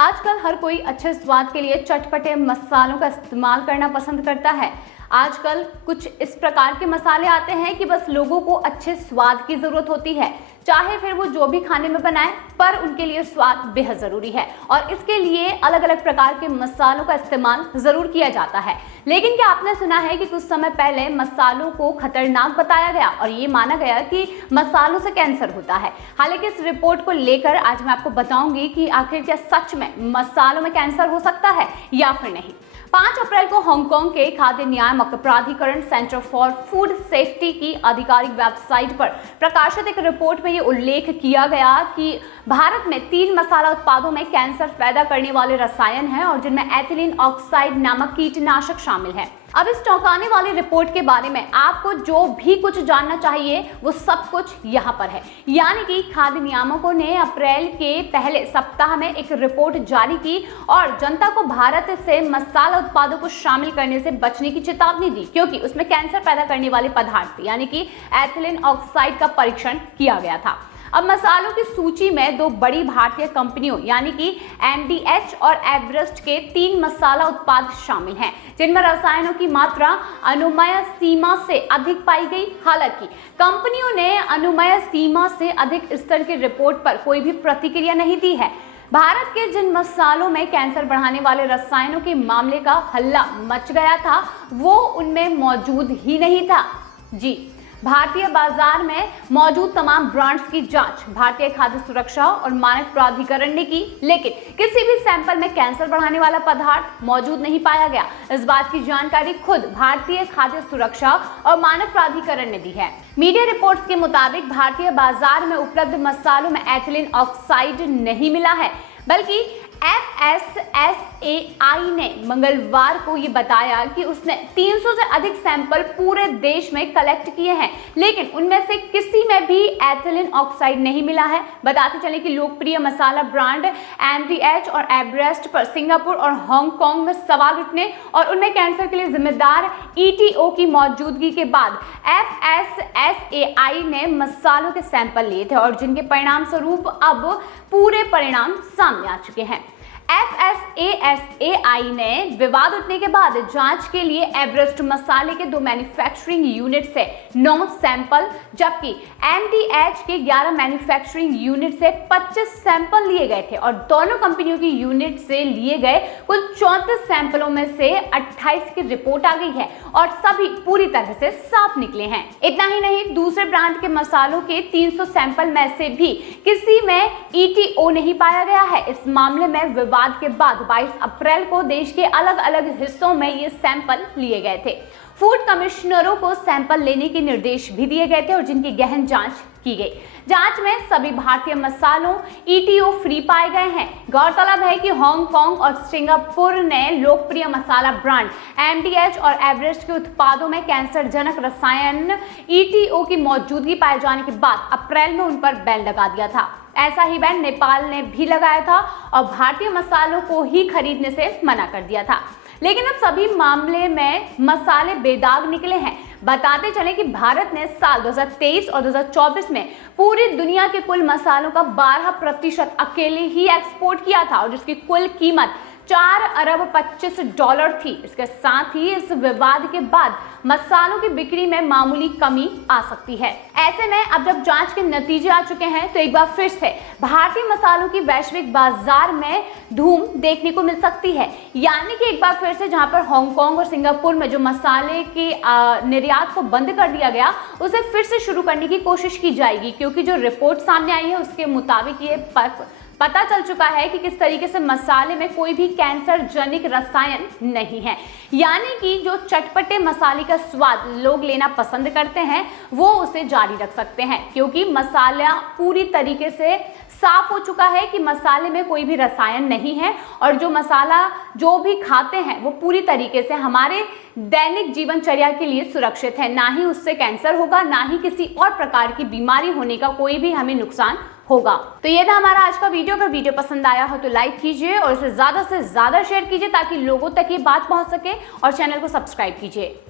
आजकल हर कोई अच्छे स्वाद के लिए चटपटे मसालों का इस्तेमाल करना पसंद करता है। आजकल कुछ इस प्रकार के मसाले आते हैं कि बस लोगों को अच्छे स्वाद की जरूरत होती है, चाहे फिर वो जो भी खाने में बनाए, पर उनके लिए स्वाद बेहद जरूरी है और इसके लिए अलग अलग प्रकार के मसालों का इस्तेमाल जरूर किया जाता है। लेकिन क्या आपने सुना है कि कुछ समय पहले मसालों को खतरनाक बताया गया और ये माना गया कि मसालों से कैंसर होता है। हालांकि इस रिपोर्ट को लेकर आज मैं आपको बताऊंगी कि आखिर क्या सच में मसालों में कैंसर हो सकता है या फिर नहीं। 5 अप्रैल को हांगकांग के खाद्य नियामक प्राधिकरण सेंटर फॉर फूड सेफ्टी की आधिकारिक वेबसाइट पर प्रकाशित एक रिपोर्ट में ये उल्लेख किया गया कि भारत में 3 मसाला उत्पादों में कैंसर पैदा करने वाले रसायन हैं और जिनमें एथिलीन ऑक्साइड नामक कीटनाशक शामिल है। अब इस चौंकाने वाली रिपोर्ट के बारे में आपको जो भी कुछ जानना चाहिए वो सब कुछ यहाँ पर है। यानी कि खाद्य नियामकों ने अप्रैल के पहले सप्ताह में एक रिपोर्ट जारी की और जनता को भारत से मसाला उत्पादों को शामिल करने से बचने की चेतावनी दी, क्योंकि उसमें कैंसर पैदा करने वाले पदार्थ यानी कि एथिलीन ऑक्साइड का परीक्षण किया गया था। अब मसालों की सूची में 2 बड़ी भारतीय कंपनियों यानी कि एमडीएच और एवरेस्ट के 3 मसाला उत्पाद शामिल हैं, जिनमें रसायनों की मात्रा अनुमेय सीमा से अधिक पाई गई। हालांकि कंपनियों ने अनुमेय सीमा से अधिक स्तर की रिपोर्ट पर कोई भी प्रतिक्रिया नहीं दी है। भारत के जिन मसालों में कैंसर बढ़ाने वाले रसायनों के मामले का हल्ला मच गया था वो उनमें मौजूद ही नहीं था। जी, भारतीय बाजार में मौजूद तमाम ब्रांड्स की जांच भारतीय खाद्य सुरक्षा और मानक प्राधिकरण ने की, लेकिन किसी भी सैंपल में कैंसर बढ़ाने वाला पदार्थ मौजूद नहीं पाया गया। इस बात की जानकारी खुद भारतीय खाद्य सुरक्षा और मानक प्राधिकरण ने दी है। मीडिया रिपोर्ट्स के मुताबिक भारतीय बाजार में उपलब्ध मसालों में एथिलीन ऑक्साइड नहीं मिला है, बल्कि FSSAI ने मंगलवार को ये बताया कि उसने 300 से अधिक सैंपल पूरे देश में कलेक्ट किए हैं, लेकिन उनमें से किसी में भी एथिलीन ऑक्साइड नहीं मिला है। बताते चले कि लोकप्रिय मसाला ब्रांड एमडीएच और एवरेस्ट पर सिंगापुर और हांगकांग में सवाल उठने और उनमें कैंसर के लिए जिम्मेदार ETO की मौजूदगी के बाद FSSAI ने मसालों के सैंपल लिए थे और जिनके परिणाम स्वरूप अब पूरे परिणाम सामने आ चुके हैं। FSSAI ने विवाद उठने के बाद जांच के लिए एवरेस्ट मसाले के 2 मैन्युफैक्चरिंग यूनिट से 9 सैंपल, जबकि MDH के 11 मैन्युफैक्चरिंग यूनिट से 25 सैंपल लिए गए थे और दोनों कंपनियों की यूनिट से लिए गए कुल 34 सैंपलों में से 28 की रिपोर्ट आ गई है और सभी पूरी तरह से साफ निकले हैं। इतना ही नहीं, दूसरे ब्रांड के मसालों के 300 सैंपल में से भी किसी में ETO नहीं पाया गया है। इस मामले में विवाद के बाद 22 अप्रैल को देश के अलग अलग हिस्सों में ये सैंपल लिए गए थे। फूड कमिश्नरों को सैंपल लेने के निर्देश भी दिए गए थे और जिनकी गहन जांच की गई। जांच में सभी भारतीय मसालों ETO फ्री पाए गए हैं। गौरतलब है कि हांगकांग और सिंगापुर ने लोकप्रिय मसाला ब्रांड MDH और एवरेस्ट के उत्पादों में कैंसरजनक रसायन ETO की मौजूदगी पाए जाने के बाद अप्रैल में उन पर बैन लगा दिया था। ऐसा ही बैन नेपाल ने भी लगाया था और भारतीय मसालों को ही खरीदने से मना कर दिया था। लेकिन अब सभी मामले में मसाले बेदाग निकले हैं। बताते चले कि भारत ने साल 2023 और 2024 में पूरी दुनिया के कुल मसालों का 12% अकेले ही एक्सपोर्ट किया था और जिसकी कुल कीमत $4 अरब 25 थी। इसके साथ ही इस विवाद के बाद मसालों की बिक्री में मामूली कमी आ सकती है। ऐसे में अब जब जांच के नतीजे आ चुके हैं तो एक बार फिर से भारतीय मसालों की वैश्विक बाजार में धूम देखने को मिल सकती है। यानी कि एक बार फिर से जहां पर हांगकांग और सिंगापुर में जो मसाले के निर्यात को बंद कर दिया गया उसे फिर से शुरू करने की कोशिश की जाएगी, क्योंकि जो रिपोर्ट सामने आई है उसके मुताबिक ये पता चल चुका है कि किस तरीके से मसाले में कोई भी कैंसर जनिक रसायन नहीं है। यानी कि जो चटपटे मसाले का स्वाद लोग लेना पसंद करते हैं वो उसे जारी रख सकते हैं, क्योंकि मसाला पूरी तरीके से साफ हो चुका है कि मसाले में कोई भी रसायन नहीं है और जो मसाला जो भी खाते हैं वो पूरी तरीके से हमारे दैनिक जीवनचर्या के लिए सुरक्षित है। ना ही उससे कैंसर होगा, ना ही किसी और प्रकार की बीमारी होने का कोई भी हमें नुकसान होगा। तो ये था हमारा आज का वीडियो। अगर वीडियो पसंद आया हो तो लाइक कीजिए और इसे ज्यादा से ज्यादा शेयर कीजिए ताकि लोगों तक ये बात पहुंच सके और चैनल को सब्सक्राइब कीजिए।